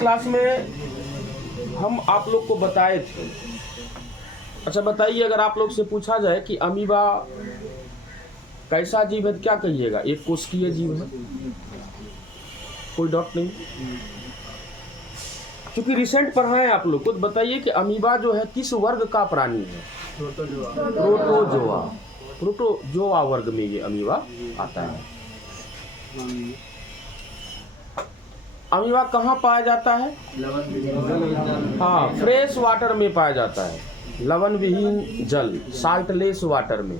Class में हम आप लोग को बताए थे। अच्छा बताइए, अगर आप लोग से पूछा जाए कि अमीबा कैसा जीव है तो क्या कहिएगा? एक कोशिकीय जीव है, कोई डाउट नहीं। क्योंकि रिसेंट पढ़ा है आप लोग को, तो बताइए कि अमीबा जो है किस वर्ग का प्राणी है? प्रोटोजोआ। प्रोटोजोआ वर्ग में ये अमीबा आता है। अमीबा कहाँ पाया जाता है? हाँ, फ्रेश वाटर में पाया जाता है, लवण विहीन जल, साल्टलेस वाटर में,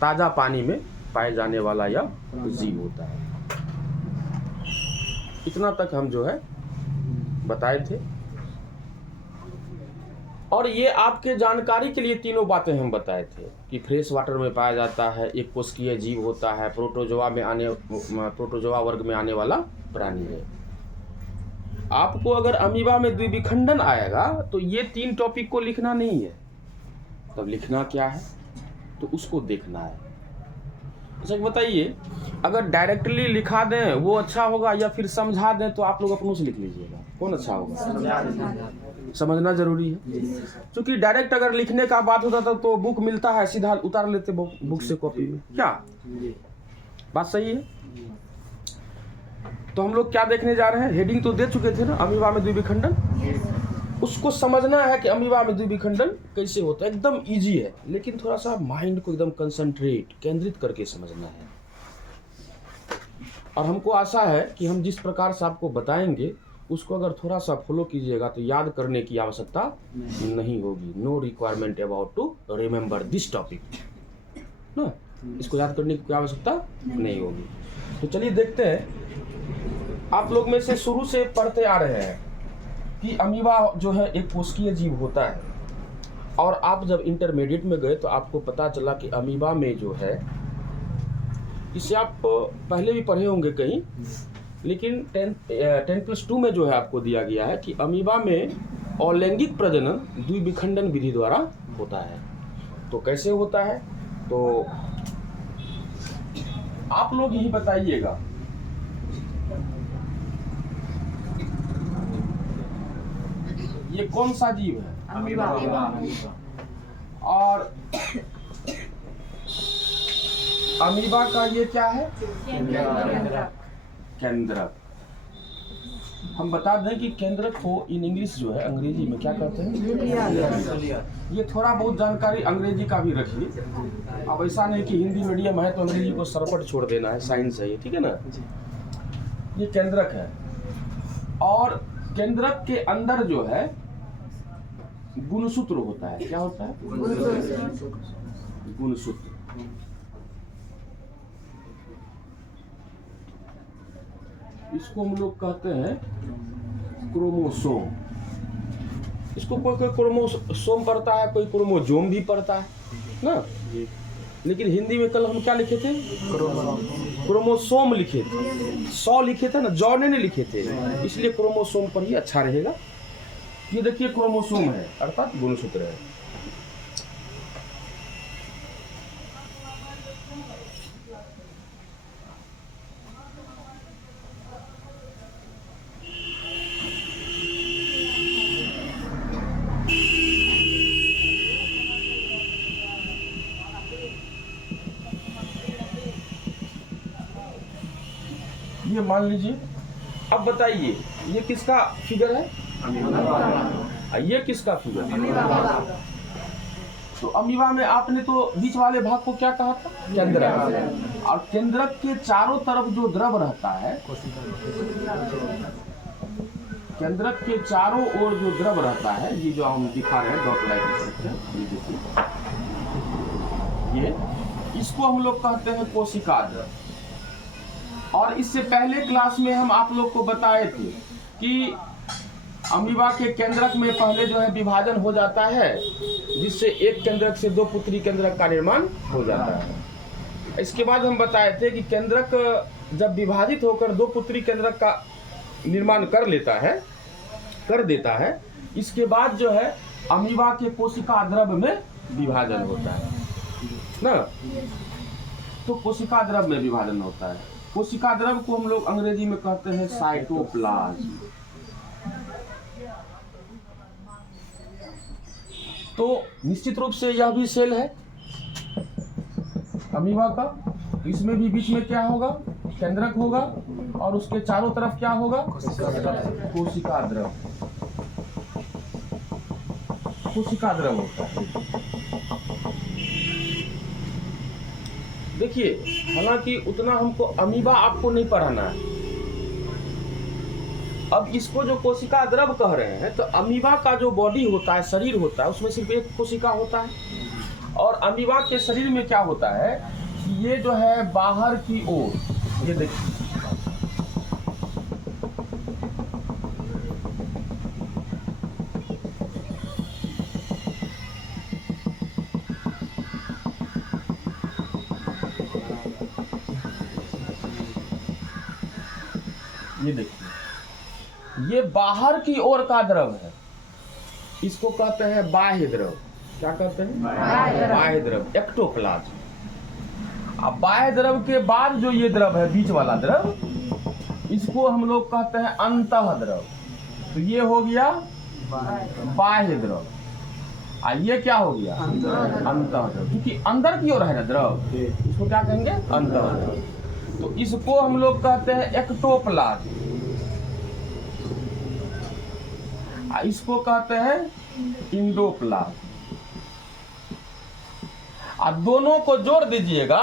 ताजा पानी में पाए जाने वाला यह जीव होता है। इतना तक हम जो है बताए थे। और ये आपके जानकारी के लिए तीनों बातें हम बताए थे कि फ्रेश वाटर में पाया जाता है, एक कोशिकीय जीव होता है, प्रोटोजोआ वर्ग में आने वाला प्राणी है। आपको अगर अमीबा में द्विविखंडन आएगा तो ये 3 टॉपिक को लिखना नहीं है, तब लिखना क्या है तो उसको देखना है। अच्छा बताइए, अगर डायरेक्टली लिखा दें वो अच्छा होगा या फिर समझा दें तो आप लोग अपनों से लिख लीजिएगा, कौन अच्छा होगा? समझना जरूरी है, क्योंकि डायरेक्ट अगर लिखने का बात होता तो बुक मिलता है, सीधा उतार लेते बुक से कॉपी में। क्या बात सही है? तो हम लोग क्या देखने जा रहे हैं? हेडिंग तो दे चुके थे ना, अमीबा में द्विविखंडन। उसको समझना है कि अमीबा में द्विविखंडन कैसे होता है। एकदम इजी है, लेकिन थोड़ा सा माइंड को एकदम केंद्रित करके समझना है। और हमको आशा है कि हम जिस प्रकार से आपको बताएंगे उसको अगर थोड़ा सा फॉलो कीजिएगा तो याद करने की आवश्यकता नहीं होगी। No requirement about to remember this topic ना, इसको याद करने की कोई आवश्यकता नहीं होगी। तो चलिए देखते हैं। आप लोग में से शुरू से पढ़ते आ रहे हैं कि अमीबा जो है एक कोशिकीय जीव होता है, और आप जब इंटरमीडिएट में गए तो आपको पता चला कि अमीबा में जो है, इसे आप पहले भी पढ़े होंगे कहीं, लेकिन 10+2 में जो है आपको दिया गया है कि अमीबा में अलैंगिक प्रजनन द्विविखंडन विधि द्वारा होता है। तो कैसे होता है तो आप लोग यही बताइएगा। ये कौन सा जीव है? अमीबा। और अमीबा का ये क्या है? केंद्रक। हम बता दें कि केंद्रक को इन इंग्लिश जो है, अंग्रेजी में क्या कहते हैं? ये थोड़ा बहुत जानकारी अंग्रेजी का भी रखिए। अब ऐसा नहीं कि हिंदी मीडियम है तो अंग्रेजी को सरपट छोड़ देना है, साइंस है ये, ठीक है ना। ये केंद्रक है, और केंद्रक के अंदर जो है गुणसूत्र होता है। क्या होता है? गुणसूत्र। इसको हम लोग कहते हैं क्रोमोसोम। इसको कोई कोई क्रोमोसोम पढ़ता है, कोई क्रोमोजोम भी पढ़ता है ना। लेकिन हिंदी में कल हम क्या लिखे थे? क्रोमोसोम लिखे थे, 100 लिखे थे ना, जॉन ने लिखे थे, इसलिए क्रोमोसोम पर ही अच्छा रहेगा। ये देखिए क्रोमोसोम है, अर्थात गुणसूत्र है। ये मान लीजिए, अब बताइए ये किसका फिगर है? ये किसका फिगर? तो अमीबा में आपने तो बीच वाले भाग को क्या कहा था? केंद्रक। और केंद्रक के चारों तरफ जो द्रव रहता है, केंद्रक के चारों ओर जो द्रव रहता है, ये जो हम दिखा रहे हैं डॉट लाइन, ये इसको हम लोग कहते हैं कोशिका द्रव। और इससे पहले क्लास में हम आप लोग को बताए थे कि अमीबा के केंद्रक में पहले जो है विभाजन हो जाता है, जिससे एक केंद्रक से 2 पुत्री केंद्रक का निर्माण हो जाता है। इसके बाद हम बताए थे कि केंद्रक जब विभाजित होकर 2 पुत्री केंद्रक का निर्माण कर देता है, इसके बाद जो है अमीबा के कोशिका द्रव में विभाजन होता है ना। तो कोशिका द्रव में विभाजन होता है। कोशिका द्रव को हम लोग अंग्रेजी में कहते हैं साइटोप्लाज्म। तो निश्चित रूप से यह भी सेल है अमीबा का। इसमें भी बीच में क्या होगा, केंद्रक होगा, और उसके चारों तरफ क्या होगा, कोशिका द्रव। कोशिका द्रव होता है। देखिए, हालांकि उतना हमको अमीबा आपको नहीं पढ़ाना है। अब इसको जो कोशिका द्रव कह रहे हैं, तो अमीबा का जो बॉडी होता है, शरीर होता है, उसमें सिर्फ एक कोशिका होता है। और अमीबा के शरीर में क्या होता है कि ये जो है बाहर की ओर, ये देखिए, ये देखिए, ये बाहर की ओर का द्रव है। इसको कहते हैं बाह्य द्रव। क्या कहते हैं? बाह्य द्रव, एक्टोप्लाज्म। अब बाह्य द्रव के बाद जो ये द्रव है, बीच वाला द्रव, इसको हम लोग कहते हैं अंतः द्रव। तो ये हो गया बाह्य द्रव, और ये क्या हो गया, अंतः द्रव। क्योंकि अंदर की ओर है ना द्रव, इसको क्या कहेंगे, अंतः द्रव। तो इसको हम लोग कहते हैं एक्टोप्लाज्म, इसको कहते हैं इंडोप्लाज्म। और दोनों को जोड़ दीजिएगा,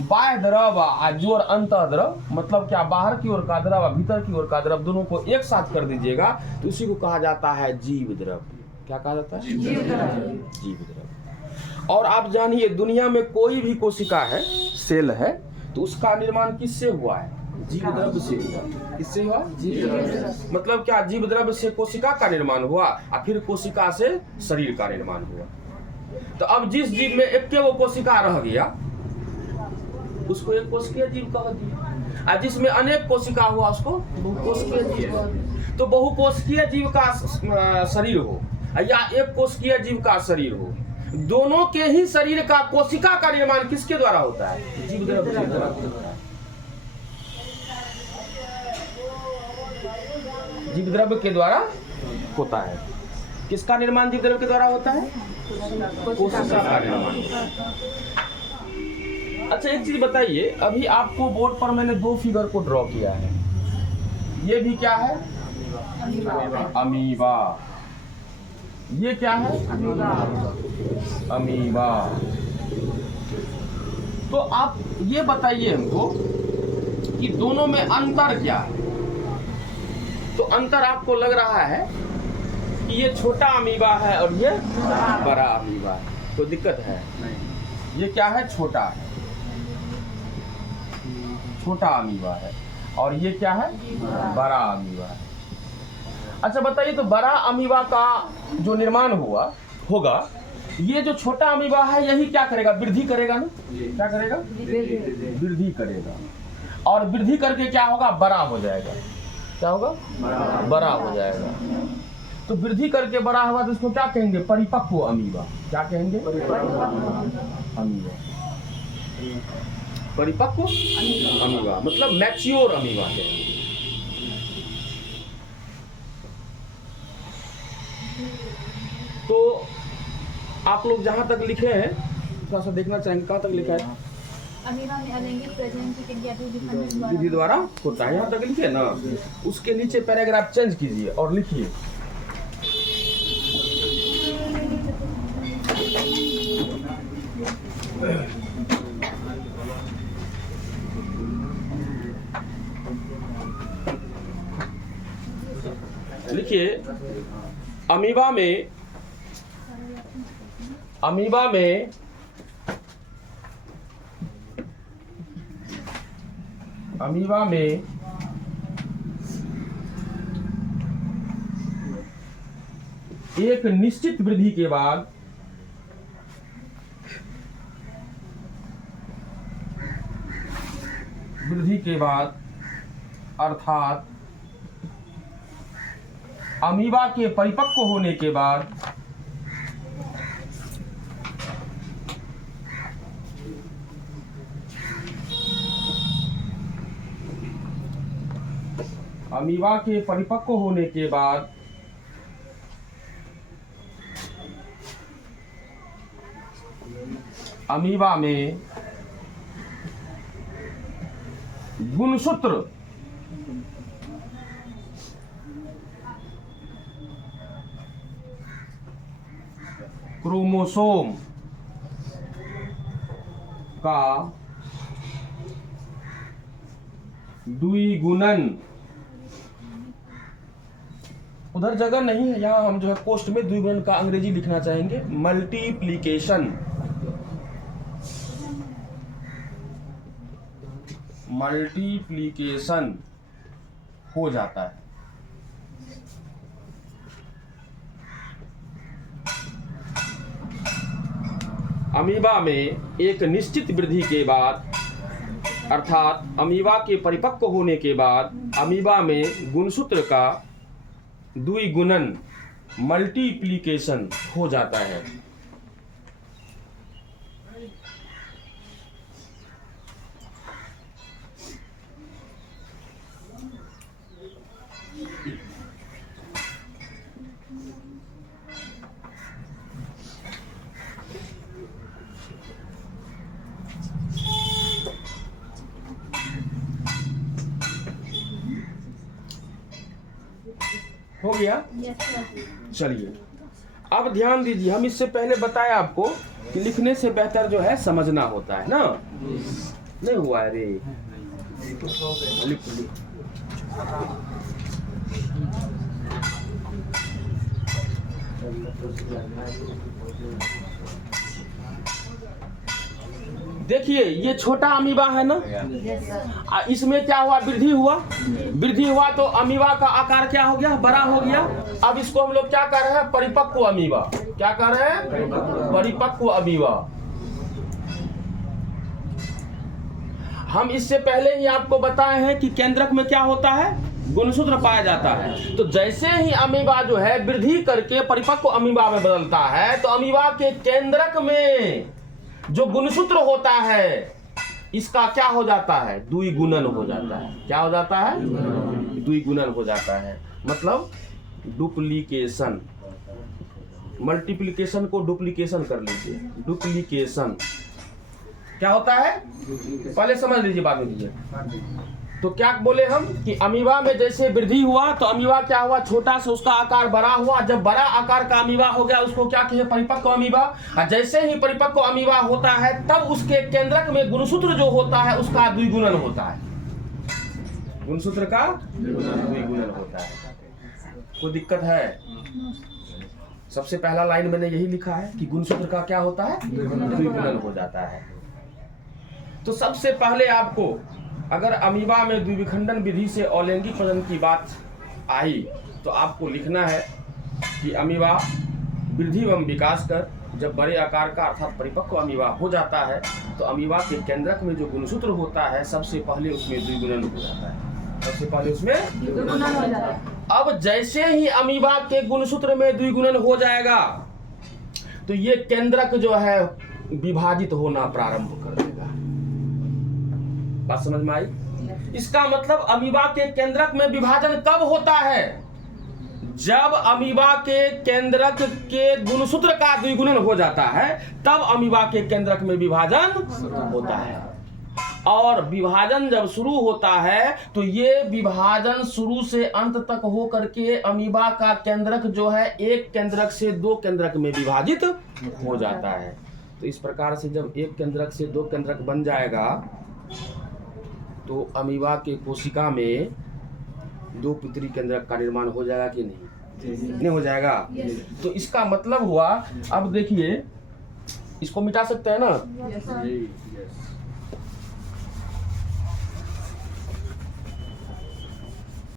बाह्य द्रव और जोड़ अंतः द्रव, मतलब क्या, बाहर की ओर का द्रव और भीतर की ओर का द्रव, दोनों को एक साथ कर दीजिएगा, तो उसी को कहा जाता है जीव द्रव। क्या कहा जाता है? जीव द्रव। और आप जानिए, दुनिया में कोई भी कोशिका है, सेल है, तो उसका निर्माण किससे हुआ है? जीव द्रव से हुआ। किससे हुआ? जीव द्रव। मतलब क्या, जीव द्रव से कोशिका का निर्माण हुआ, और फिर कोशिका से शरीर का निर्माण हुआ। तो अब जिस जीव में एक वो कोशिका रह गया, उसको एक कोशिकीय जीव कह दिया, और जिसमें अनेक कोशिका हुआ, उसको बहुकोशिकीय जीव। तो बहुकोशिकीय जीव का शरीर हो या एक कोशिकीय जीव का शरीर हो, दोनों के ही शरीर का कोशिका का निर्माण किसके द्वारा होता है? जीव द्रव के द्वारा। जीव द्रव के द्वारा होता है। किसका निर्माण जीव द्रव के द्वारा होता है? कोशिका का निर्माण। अच्छा, एक चीज बताइए, अभी आपको बोर्ड पर मैंने दो फिगर को ड्रॉ किया है। ये भी क्या है? अमीबा। ये क्या है? अमीबा। तो आप ये बताइए हमको कि दोनों में अंतर क्या है? तो अंतर आपको लग रहा है कि ये छोटा अमीबा है और ये बड़ा अमीबा है, तो दिक्कत है? ये क्या है? छोटा है, छोटा अमीबा है। और ये क्या है? बड़ा अमीबा है। अच्छा बताइए, तो बड़ा अमीबा का जो निर्माण होगा, ये जो छोटा अमीबा है, यही क्या करेगा? वृद्धि करेगा ना? क्या करेगा? वृद्धि करेगा। और वृद्धि करके क्या होगा? बड़ा हो जाएगा। क्या होगा? बड़ा हो जाएगा। तो वृद्धि करके बड़ा हुआ, तो इसको क्या कहेंगे? परिपक्व अमीबा। क्या कहेंगे? अमीबा। परिपक्व अमीबा मतलब मैच्योर अमीबा कहेंगे। तो आप लोग जहां तक लिखे हैं, थोड़ा सा देखना चाहेंगे, कहां तक लिखा है? अमीबा में अलैंगिक प्रजनन की क्रिया विधि द्वारा होता है, यहाँ तक लिखे ना। उसके नीचे पैराग्राफ चेंज कीजिए और लिखिए अमीबा में एक निश्चित वृद्धि के बाद अर्थात अमीबा के परिपक्व होने के बाद अमीबा में गुणसूत्र क्रोमोसोम का द्विगुणन, उधर जगह नहीं है, यहाँ हम जो है पोस्ट में द्विगुणन का अंग्रेजी लिखना चाहेंगे, मल्टीप्लिकेशन, मल्टीप्लिकेशन हो जाता है। अमीबा में एक निश्चित वृद्धि के बाद, अर्थात अमीबा के परिपक्व होने के बाद अमीबा में गुणसूत्र का द्विगुणन, मल्टीप्लिकेशन हो जाता है। हो गया? Yes, sir. चलिए अब ध्यान दीजिए, हम इससे पहले बताया आपको कि लिखने से बेहतर जो है समझना होता है ना। नहीं हुआ रे, लिख लिख। देखिए ये छोटा अमीबा है ना, Yes, sir. इसमें क्या हुआ, वृद्धि हुआ, वृद्धि हुआ तो अमीबा का आकार क्या हो गया, बड़ा हो गया। अब इसको हम लोग क्या कर रहे हैं, परिपक्व अमीबा, क्या कर रहे हैं, परिपक्व अमीबा। हम इससे पहले ही आपको बताए हैं कि केंद्रक में क्या होता है, गुणसूत्र पाया जाता है। तो जैसे ही अमीबा जो है वृद्धि करके परिपक्व अमीबा में बदलता है तो अमीबा के केंद्रक में जो गुणसूत्र होता है इसका क्या हो जाता है, द्विगुणन हो जाता है। क्या हो जाता है, द्विगुणन हो जाता है, मतलब डुप्लीकेशन। मल्टीप्लिकेशन को डुप्लीकेशन कर लीजिए, डुप्लीकेशन क्या होता है पहले समझ लीजिए, बाद में लीजिए। तो क्या बोले हम कि अमीबा में जैसे वृद्धि हुआ तो अमीबा क्या हुआ, छोटा से उसका आकार बड़ा हुआ। जब बड़ा आकार का अमीबा हो गया उसको क्या कहे, परिपक्व अमीबा। और जैसे ही परिपक्व अमीबा होता है तब उसके केंद्रक में गुणसूत्र जो होता है उसका द्विगुणन होता है, गुणसूत्र का द्विगुणन होता है। कोई दिक्कत है? सबसे पहला लाइन मैंने यही लिखा है कि गुणसूत्र का क्या होता है, द्विगुणन हो जाता है। तो सबसे पहले आपको अगर अमीबा में द्विविखंडन विधि से अलैंगिक प्रजनन की बात आई तो आपको लिखना है कि अमीबा वृद्धि एवं विकास कर जब बड़े आकार का अर्थात परिपक्व अमीबा हो जाता है तो अमीबा के केंद्रक में जो गुणसूत्र होता है सबसे पहले उसमें द्विगुणन हो जाता है, सबसे पहले उसमें द्विगुणन हो जाता है। अब जैसे ही अमीबा के गुणसूत्र में द्विगुणन हो जाएगा तो ये केंद्रक जो है विभाजित होना प्रारंभ कर देगा। बात समझ में आई? इसका मतलब अमीबा के केंद्रक में विभाजन कब होता है, जब अमीबा के केंद्रक के गुणसूत्र का द्विगुणन हो जाता है तब अमीबा के केंद्रक में विभाजन होता है। और विभाजन जब शुरू होता है तो ये विभाजन शुरू से अंत तक हो करके अमीबा का केंद्रक जो है एक केंद्रक से दो केंद्रक में विभाजित हो जाता है। तो इस प्रकार से जब एक केंद्रक से दो केंद्रक बन जाएगा तो अमीबा के कोशिका में दो पितरी केंद्रक का निर्माण हो जाएगा कि नहीं हो जाएगा? तो इसका मतलब हुआ, अब देखिए इसको मिटा सकते हैं ना, Yes, sir.